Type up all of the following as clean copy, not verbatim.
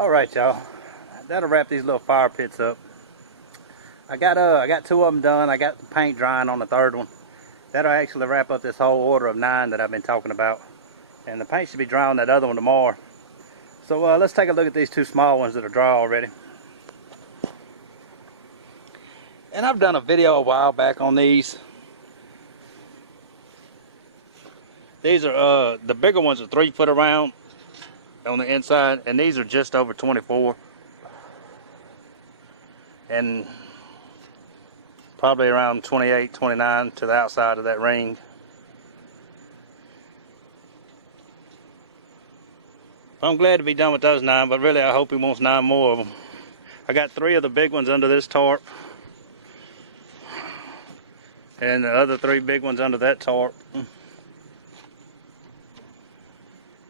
Alright, y'all, that'll wrap these little fire pits up. I got 2 of them done. I got the paint drying on the 3rd one. That'll actually wrap up this whole order of 9 that I've been talking about, and the paint should be dry on that other one tomorrow. So let's take a look at these 2 small ones that are dry already. And I've done a video a while back on these. These are the bigger ones are 3 foot around on the inside, and these are just over 24, and probably around 28, 29 to the outside of that ring. I'm glad to be done with those 9, but really I hope he wants 9 more of them. I got 3 of the big ones under this tarp, and the other 3 big ones under that tarp.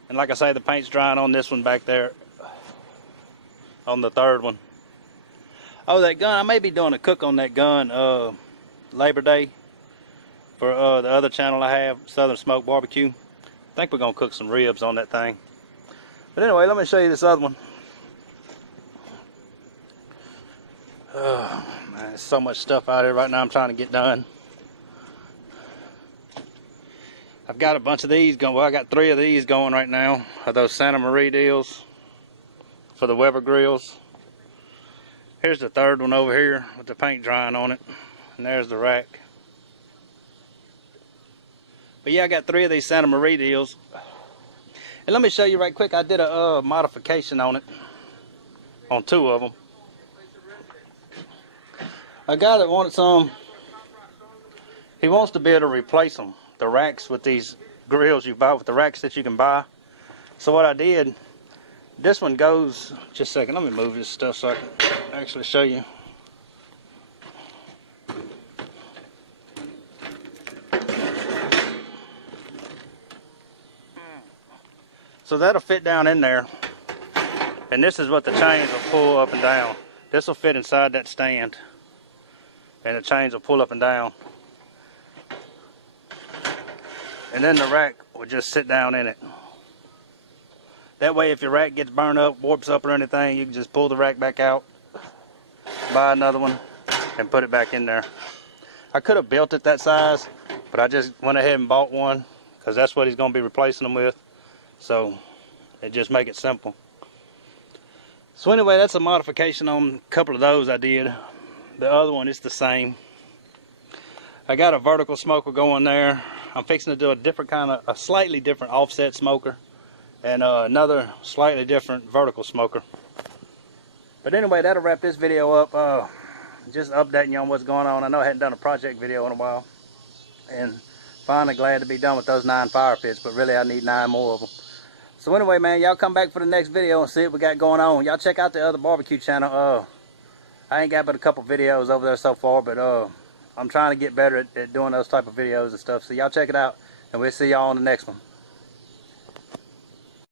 And like I say, the paint's drying on this one back there, on the 3rd one. Oh, that gun, I may be doing a cook on that gun Labor Day for the other channel I have, Southern Smoke Barbecue. I think we're going to cook some ribs on that thing. But anyway, let me show you this other one. Oh, man, there's so much stuff out here right now I'm trying to get done. I've got a bunch of these going. Well, I got 3 of these going right now. Are those Santa Maria deals for the Weber grills. Here's the 3rd one over here with the paint drying on it. And there's the rack. But yeah, I got 3 of these Santa Maria deals. And let me show you right quick. I did a modification on it. On 2 of them. A guy that wanted some, he wants to be able to replace them. The racks with these grills you buy, with the racks that you can buy. So what I did, this one goes, just a second, let me move this stuff so I can actually show you. So that'll fit down in there, and this is what the chains will pull up and down. This will fit inside that stand, and the chains will pull up and down. And then the rack will just sit down in it. That way if your rack gets burned up, warps up or anything, you can just pull the rack back out, buy another one, and put it back in there. I could have built it that size, but I just went ahead and bought one because that's what he's going to be replacing them with. So it just make it simple. So anyway, that's a modification on a couple of those I did. The other one is the same. I got a vertical smoker going there. I'm fixing to do a different kind of, a slightly different offset smoker, and another slightly different vertical smoker. But anyway, that'll wrap this video up. Just updating you on what's going on. I know I hadn't done a project video in a while, and finally glad to be done with those 9 fire pits, but really I need 9 more of them. So anyway, man, y'all come back for the next video and see what we got going on. Y'all check out the other barbecue channel. I ain't got but a couple videos over there so far, but I'm trying to get better at doing those type of videos and stuff. So y'all check it out, and we'll see y'all on the next one.